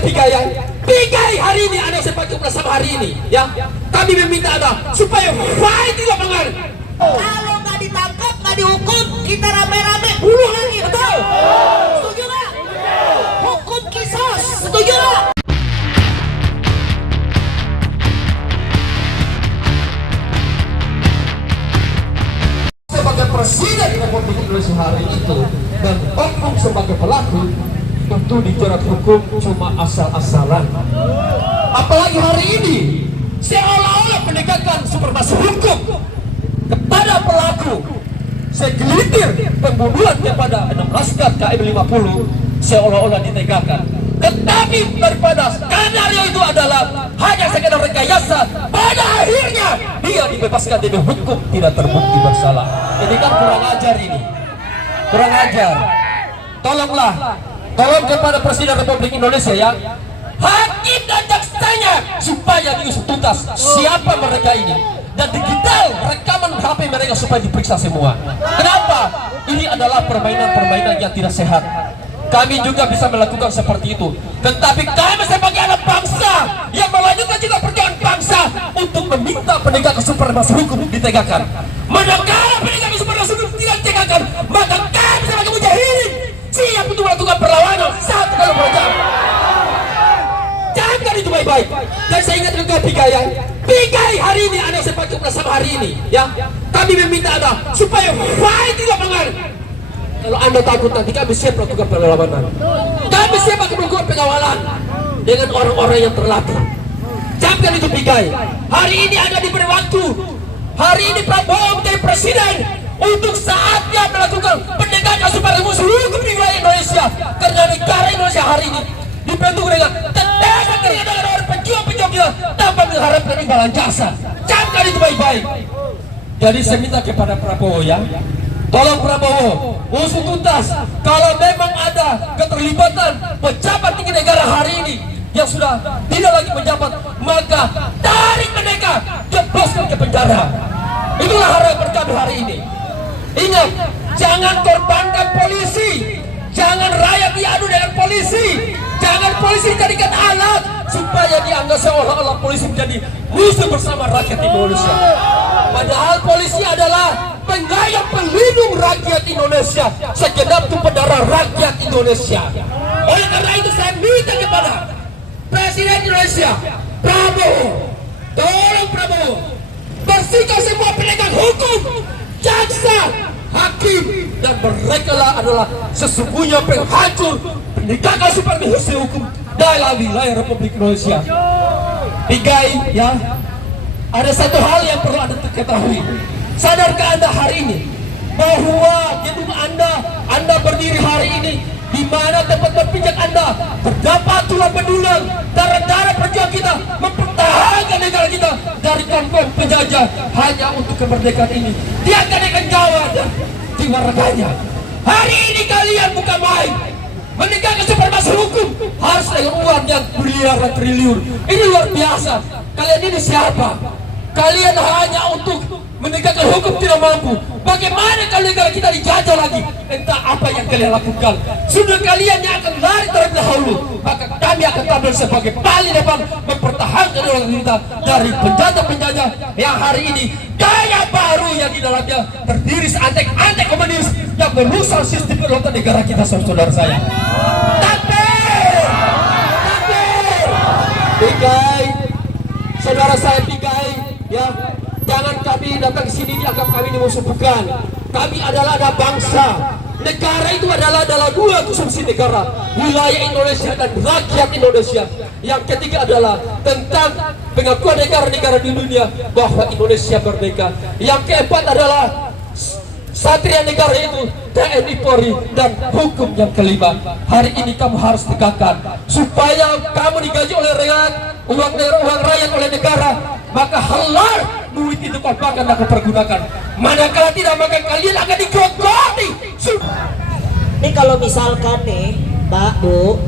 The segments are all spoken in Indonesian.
tiga ya. Tiga hari ini ada sepakat bersama hari ini ya. Kami meminta Anda supaya fight di lapangan. Kalau nggak ditangkap, nggak dihukum, kita rame-rame bunuh lagi, betul? Setuju nggak? Hukum kisos, setuju nggak? Sebagai Presiden Republik Indonesia hari itu dan oknum sebagai pelaku tentu dijerat hukum cuma asal-asalan. Apalagi hari ini seolah-olah penegakan supremasi hukum kepada pelaku segelintir pembunuhan kepada 6 laskar KM 50 seolah-olah ditegakkan. Tetapi daripada skenario itu adalah hanya sekedar rekayasa, pada akhirnya dia dibebaskan demi hukum tidak terbukti bersalah. Ini kan kurang ajar ini, kurang ajar. Tolonglah, tolong kepada Presiden Republik Indonesia ya, hakim dan jaksanya supaya diusut tuntas siapa mereka ini. Dan digital rekaman HP mereka supaya diperiksa semua. Kenapa? Ini adalah permainan-permainan yang tidak sehat. Kami juga bisa melakukan seperti itu. Tetapi kami sebagai anak bangsa yang melanjutkan juga perjuangan bangsa untuk meminta penegakan supremasi hukum ditegakkan. Manakala penegakan supremasi hukum tidak ditegakkan, maka kami sebagai mujahidin siap untuk melakukan perlawanan saat kalau berjalan. Jangan itu baik-baik. Dan saya ingat juga tiga ya. Tiga hari ini ada sepakat bersama hari ini ya. Kami meminta Anda supaya fight di lapangan. Kalau Anda takut nanti kami siap melakukan perlawanan. Kami siap melakukan pengawalan dengan orang-orang yang terlatih. Jangan itu pikai. Hari ini Anda diberi waktu. Hari ini Prabowo menjadi presiden untuk saatnya melakukan penegakan supremasi hukum di wilayah Indonesia. Karena negara Indonesia hari ini dibentuk dengan tetesan dengan orang pejuang-pejuang kita tanpa mengharapkan imbalan jasa. Jangan itu baik-baik. Jadi saya minta kepada Prabowo ya, tolong Prabowo usut tuntas kalau memang ada keterlibatan pejabat tinggi negara hari ini yang sudah tidak lagi menjabat, maka tarik mereka, jebloskan ke penjara. Itulah harapan kami hari ini. Ingat, jangan korbankan polisi, jangan rakyat diadu dengan polisi, jangan polisi jadikan alat supaya dianggap seolah-olah polisi menjadi musuh bersama rakyat Indonesia. Padahal polisi adalah pengayom pelindung rakyat Indonesia, segenap tumpah darah rakyat Indonesia. Oleh karena itu saya minta kepada Presiden Indonesia, Prabowo, tolong Prabowo, bersihkan semua penegak hukum, jaksa, hakim, dan mereka adalah sesungguhnya penghancur penegakan supremasi hukum dalam wilayah Republik Indonesia. Tiga ya, ada satu hal yang perlu Anda ketahui. Sadarkah Anda hari ini bahwa gedung Anda berdiri hari ini, di mana tempat berpijak Anda terdapat tulang belulang darah-darah perjuangan kita mempertahankan negara kita dari kampung penjajah hanya untuk kemerdekaan ini. Dia akan nyawa dan jiwa raganya. Hari ini kalian bukan main. Menegakkan supremasi hukum harus dengan uang yang miliaran triliun. Ini luar biasa. Kalian ini siapa? Kalian hanya untuk menegakkan hukum tidak mampu. Bagaimana kalau negara kita dijajah lagi? Entah apa yang kalian lakukan. Sudah kalian yang akan lari terlebih dahulu, maka kami akan tampil sebagai paling depan mempertahankan orang kita dari penjajah-penjajah yang hari ini gaya baru yang di dalamnya terdiri seantek-antek komunis yang merusak sistem perlindungan negara kita, saudara saya. Takbir! Takbir! Pikai, saudara saya Pikai, ya. Jangan kami datang ke sini dianggap kami ini musuh, bukan. Kami adalah anak bangsa. Negara itu adalah dua konsumsi negara, wilayah Indonesia dan rakyat Indonesia. Yang ketiga adalah tentang pengakuan negara-negara di dunia bahwa Indonesia merdeka. Yang keempat adalah satria negara itu TNI Polri, dan hukum yang kelima. Hari ini kamu harus tegakkan supaya kamu digaji oleh rakyat, uang rakyat oleh negara, maka halal duit itu kau akan pergunakan. Manakala tidak, maka kalian akan digogoti. Ini kalau misalkan nih Mbak Bu,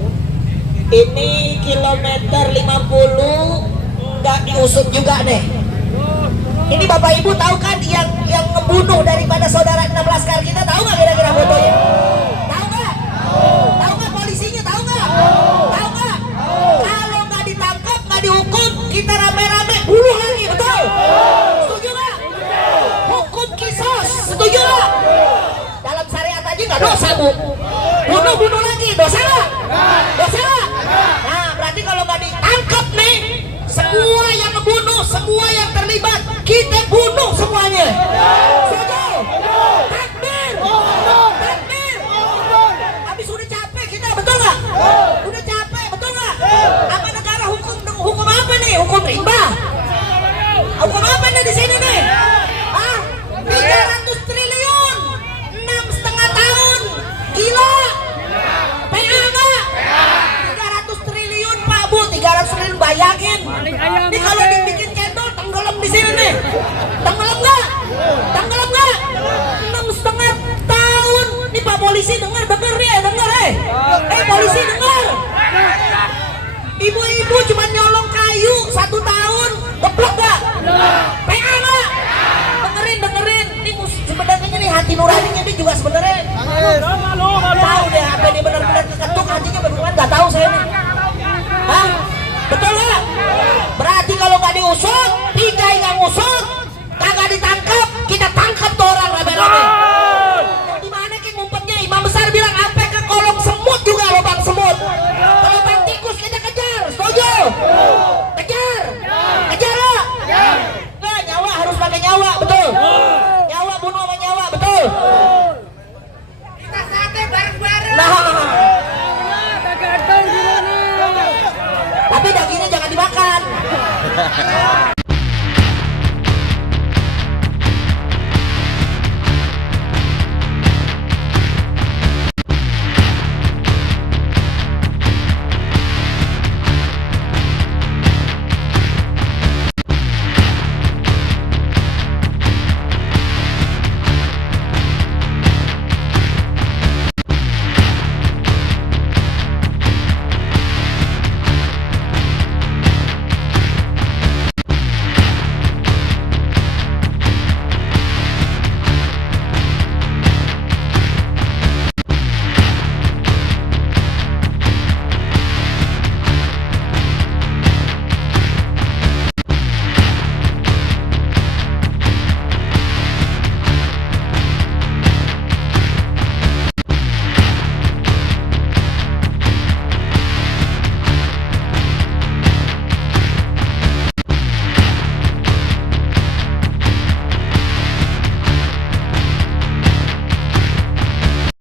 ini kilometer 50 nggak diusut juga nih. Ini Bapak Ibu tahu kan yang ngebunuh daripada saudara 6 laskar kita, tahu nggak kira-kira fotonya? Tahu nggak? Tahu nggak polisinya? Tahu nggak? Tahu nggak? kita bunuh semuanya. Setuju? Takbir. Takbir. Habis udah capek kita, betul nggak? Udah capek, betul nggak? Apa negara hukum apa nih? Hukum rimba. Hukum apa nih di sini nih? Hah? 300 triliun, 6,5 tahun, gila. PA nggak? 300 triliun Pak Bu, 300 triliun bayangin. Ini kalau dibikin cendol tenggelam di sini nih. Tenggelam nggak? Tenggelam nggak? 6,5 tahun. Nih Pak polisi dengar ya, dengar polisi dengar. Ibu-ibu cuma nyolong kayu 1 tahun, geblok nggak? PA nggak? Dengerin. Ini sebenarnya nih hati nuraninya dia juga sebenarnya. Tahu deh apa dia benar-benar keketuk hatinya bagaimana? Nggak tahu saya nih. Hah? Betul nggak? Berarti kalau nggak diusut, tiga yang ngusut, kagak ditangkap.